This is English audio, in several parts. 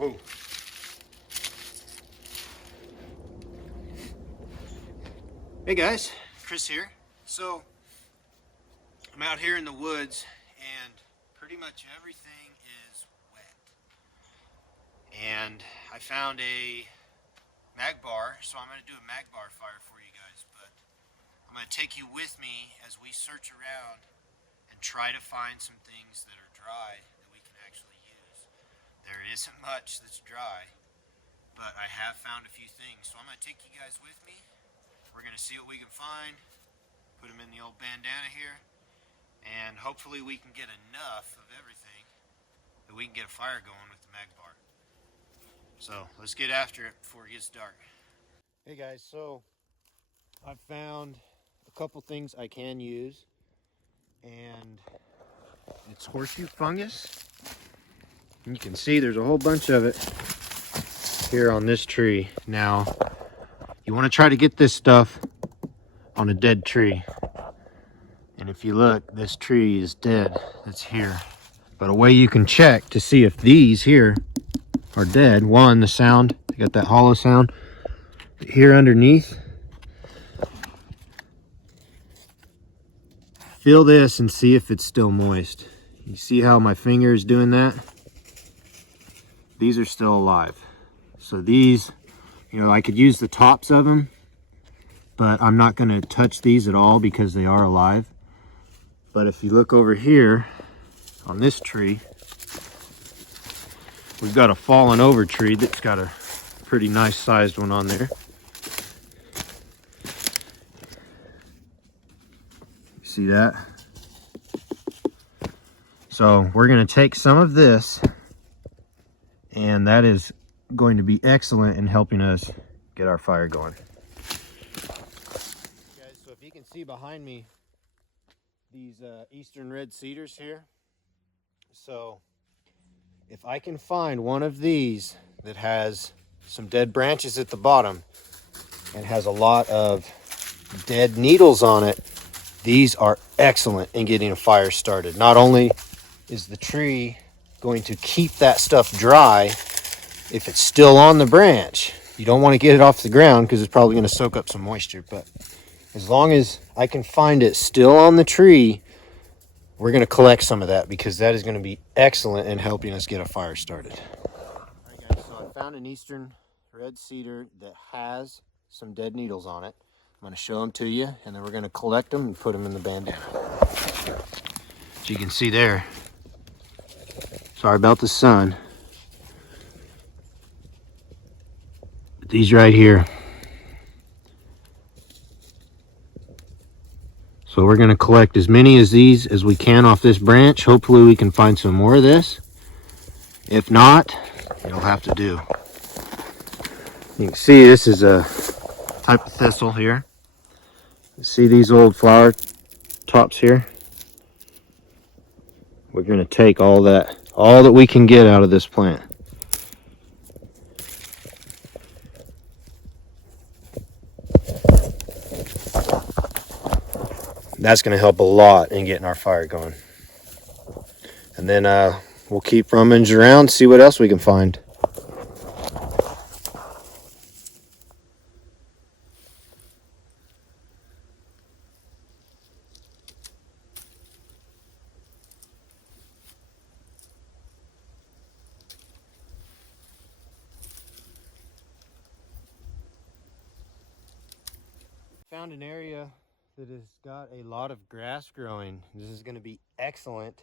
Whoa. Hey guys, Chris here. So I'm out here in the woods and pretty much everything is wet. And I found a mag bar, so I'm going to do a mag bar fire for you guys, but I'm going to take you with me as we search around and try to find some things that are dry that we can actually use. There isn't much that's dry, but I have found a few things, so I'm going to take you guys with me. We're going to see what we can find, put them in the old bandana here, and hopefully we can get enough of everything that we can get a fire going with the mag bar. So let's get after it before it gets dark. Hey guys, so I've found a couple things I can use, and it's horseshoe fungus. And you can see there's a whole bunch of it here on this tree. Now, you want to try to get this stuff on a dead tree. And if you look, this tree is dead. It's here. But a way you can check to see if these here are dead, one, the sound, you got that hollow sound here underneath. Feel this and see if it's still moist. You see how my finger is doing that? These are still alive. So these, I could use the tops of them, but I'm not going to touch these at all because they are alive. But if you look over here on this tree, we've got a fallen over tree that's got a pretty nice sized one on there. See that? So we're going to take some of this, and that is going to be excellent in helping us get our fire going. Guys, so if you can see behind me, these eastern red cedars here. So if I can find one of these that has some dead branches at the bottom and has a lot of dead needles on it, these are excellent in getting a fire started. Not only is the tree going to keep that stuff dry if it's still on the branch. You don't want to get it off the ground because it's probably going to soak up some moisture, but as long as I can find it still on the tree, we're going to collect some of that because that is going to be excellent in helping us get a fire started. All right, guys, so I found an eastern red cedar that has some dead needles on it. I'm going to show them to you, and then we're going to collect them and put them in the bandana. As you can see there, sorry about the sun, but these right here. So we're going to collect as many of these as we can off this branch. Hopefully we can find some more of this. If not, it'll have to do. You can see this is a type of thistle here. See these old flower tops here? We're going to take all that we can get out of this plant. That's going to help a lot in getting our fire going. And then we'll keep rummaging around, see what else we can find. Found an area that has got a lot of grass growing. This is going to be excellent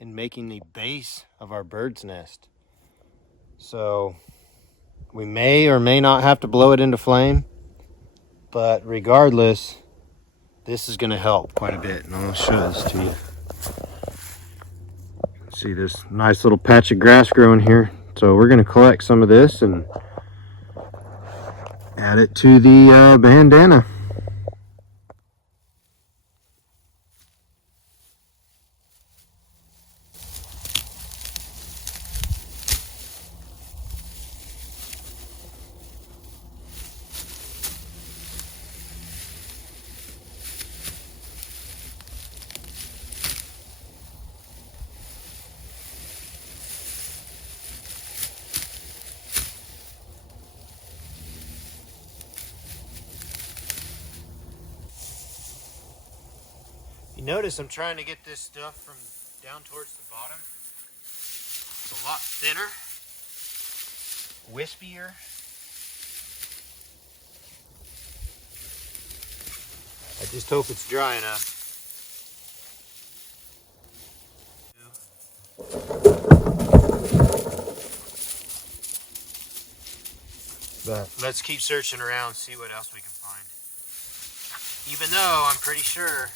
in making the base of our bird's nest. So we may or may not have to blow it into flame, but regardless, this is going to help quite a bit. And I'll show this to you. See this nice little patch of grass growing here. So we're going to collect some of this and add it to the bandana. Notice I'm trying to get this stuff from down towards the bottom. It's a lot thinner, wispier. I just hope it's dry enough. But let's keep searching around, see what else we can find. Even though I'm pretty sure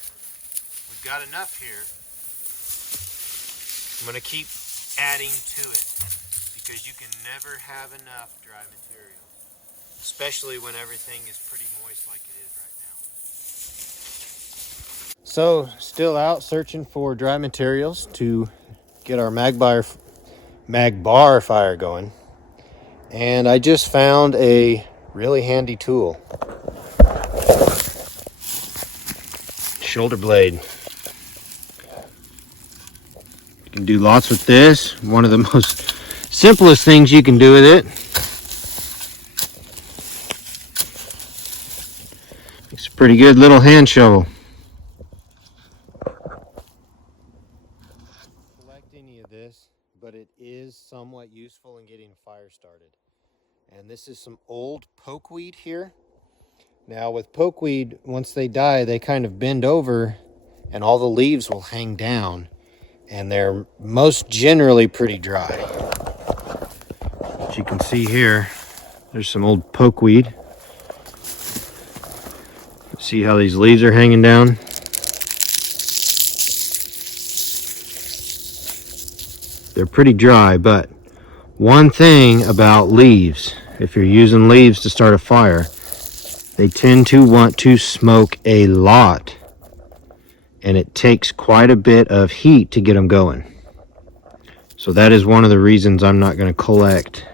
we've got enough here, I'm going to keep adding to it because you can never have enough dry material, especially when everything is pretty moist like it is right now. So, still out searching for dry materials to get our Magbar fire going. And I just found a really handy tool. Shoulder blade. You can do lots with this. One of the most simplest things you can do with it. It's a pretty good little hand shovel. Collect any of this, but it is somewhat useful in getting a fire started. And this is some old pokeweed here. Now with pokeweed, once they die, they kind of bend over and all the leaves will hang down. And they're most generally pretty dry. As you can see here, there's some old pokeweed. See how these leaves are hanging down? They're pretty dry, but one thing about leaves, if you're using leaves to start a fire, they tend to want to smoke a lot. And it takes quite a bit of heat to get them going. So that is one of the reasons I'm not going to collect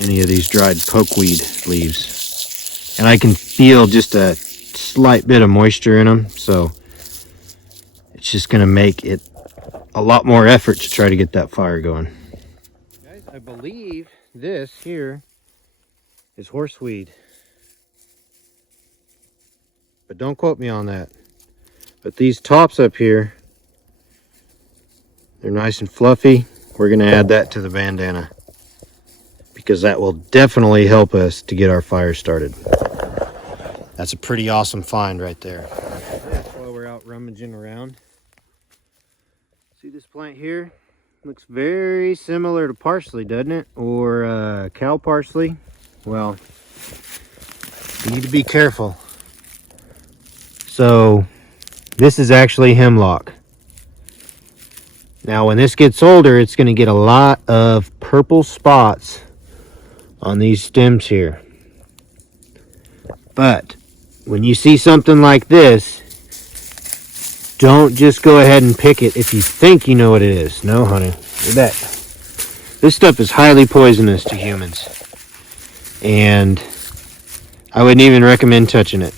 any of these dried pokeweed leaves. And I can feel just a slight bit of moisture in them, so it's just going to make it a lot more effort to try to get that fire going. Guys, I believe this here is horseweed. But don't quote me on that. But these tops up here, they're nice and fluffy. We're going to add that to the bandana because that will definitely help us to get our fire started. That's a pretty awesome find right there. That's while we're out rummaging around. See this plant here? Looks very similar to parsley, doesn't it? Or cow parsley. Well, you need to be careful. So this is actually hemlock. Now when this gets older, it's going to get a lot of purple spots on these stems here. But when you see something like this, don't just go ahead and pick it if you think you know what it is. No, honey. Look at that. This stuff is highly poisonous to humans. And I wouldn't even recommend touching it.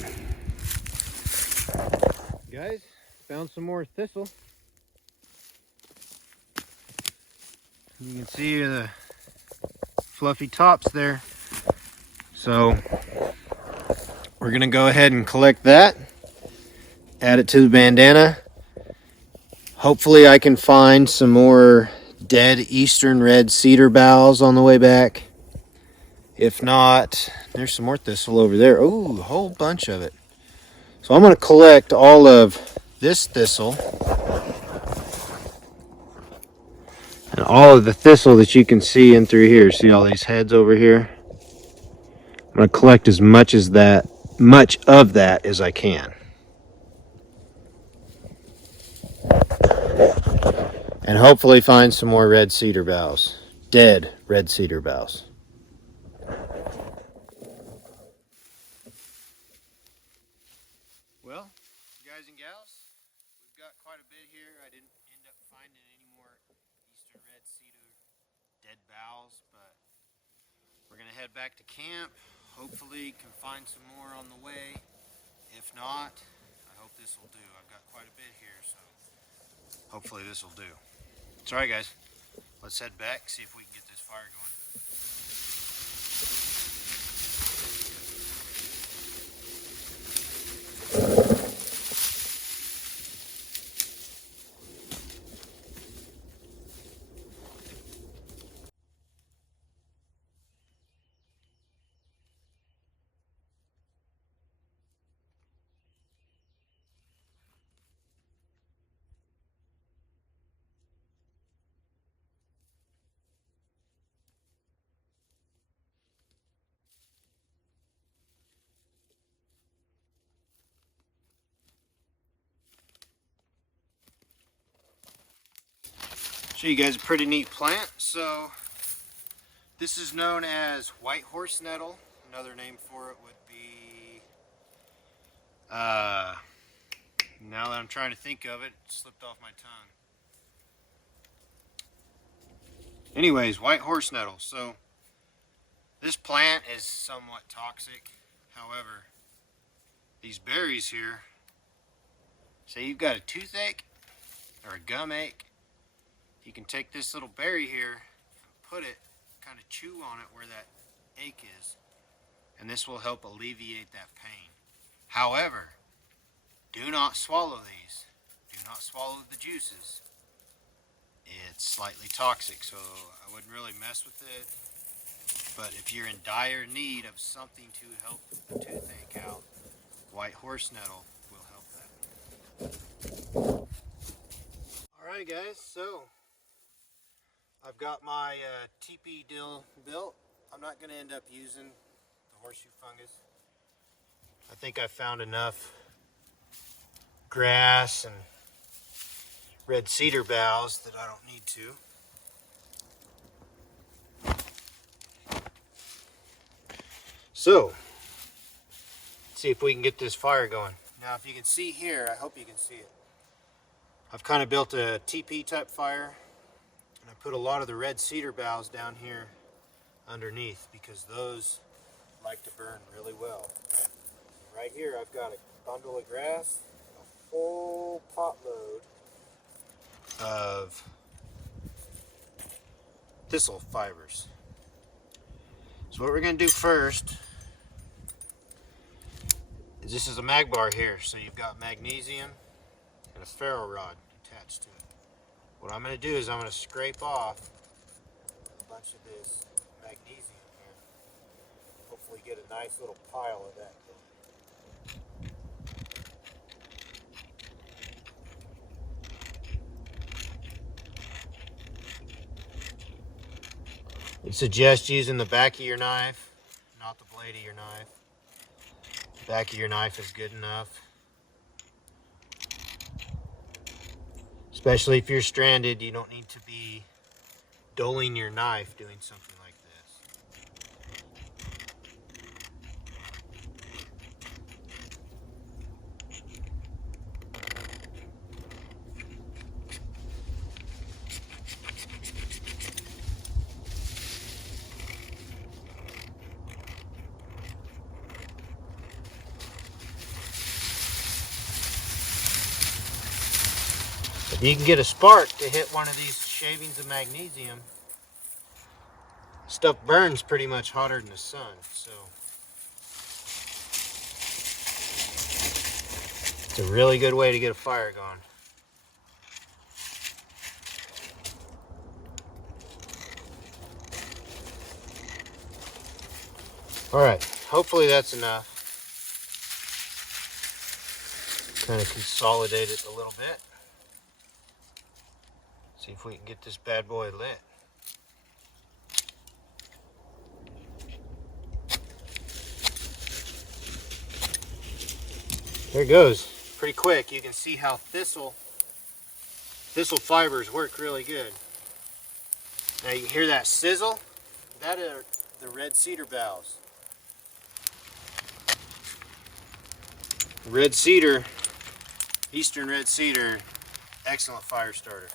Guys, found some more thistle. You can see the fluffy tops there. So we're going to go ahead and collect that. Add it to the bandana. Hopefully I can find some more dead eastern red cedar boughs on the way back. If not, there's some more thistle over there. Oh, a whole bunch of it. So I'm going to collect all of this thistle and all of the thistle that you can see in through here. See all these heads over here? I'm going to collect as much of that as I can. And hopefully find some more red cedar boughs. Dead red cedar boughs. Well, guys and gals, we've got quite a bit here. I didn't end up finding any more eastern red cedar dead boughs, but we're going to head back to camp. Hopefully can find some more on the way. If not, I hope this will do. I've got quite a bit here, so hopefully this will do. It's alright guys, let's head back, see if we can get this fire going. Show you guys a pretty neat plant. So this is known as white horse nettle. Another name for it would be, now that I'm trying to think of it, it slipped off my tongue. Anyways, white horse nettle. So this plant is somewhat toxic. However, these berries here, say you've got a toothache or a gum ache, you can take this little berry here and put it, kind of chew on it where that ache is, and this will help alleviate that pain. However, do not swallow these. Do not swallow the juices. It's slightly toxic, so I wouldn't really mess with it. But if you're in dire need of something to help the toothache out, white horse nettle will help that. Alright guys, so I've got my teepee dill built. I'm not going to end up using the horseshoe fungus. I think I found enough grass and red cedar boughs that I don't need to. So, let's see if we can get this fire going. Now if you can see here, I hope you can see it. I've kind of built a teepee type fire, and I put a lot of the red cedar boughs down here underneath because those like to burn really well. Right here I've got a bundle of grass, a full potload of thistle fibers. So what we're going to do first is, this is a magbar here, so you've got magnesium and a ferro rod attached to it. What I'm going to do is I'm going to scrape off a bunch of this magnesium here. Hopefully get a nice little pile of that going. I'd suggest using the back of your knife, not the blade of your knife. The back of your knife is good enough. Especially if you're stranded, you don't need to be dulling your knife doing something like this. If you can get a spark to hit one of these shavings of magnesium, stuff burns pretty much hotter than the sun, so it's a really good way to get a fire going. Alright, hopefully that's enough. Kind of consolidate it a little bit. See if we can get this bad boy lit. There it goes. Pretty quick. You can see how thistle fibers work really good. Now you hear that sizzle? That are the red cedar boughs. Red cedar, eastern red cedar, excellent fire starter.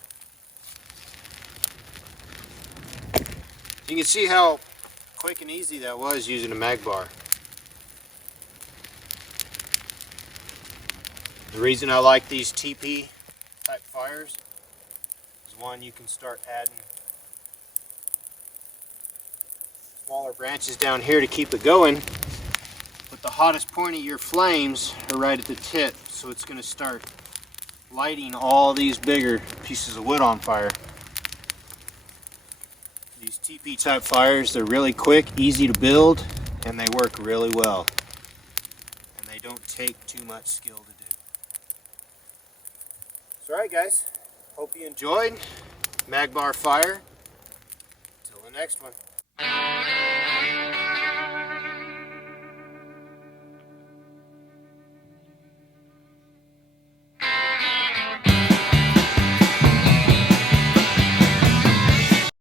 You can see how quick and easy that was using a magbar. The reason I like these teepee type fires is, one, you can start adding smaller branches down here to keep it going, but the hottest point of your flames are right at the tip, so it's going to start lighting all these bigger pieces of wood on fire. These teepee type fires, they're really quick, easy to build, and they work really well. And they don't take too much skill to do. So alright guys, hope you enjoyed Magbar Fire. Until the next one.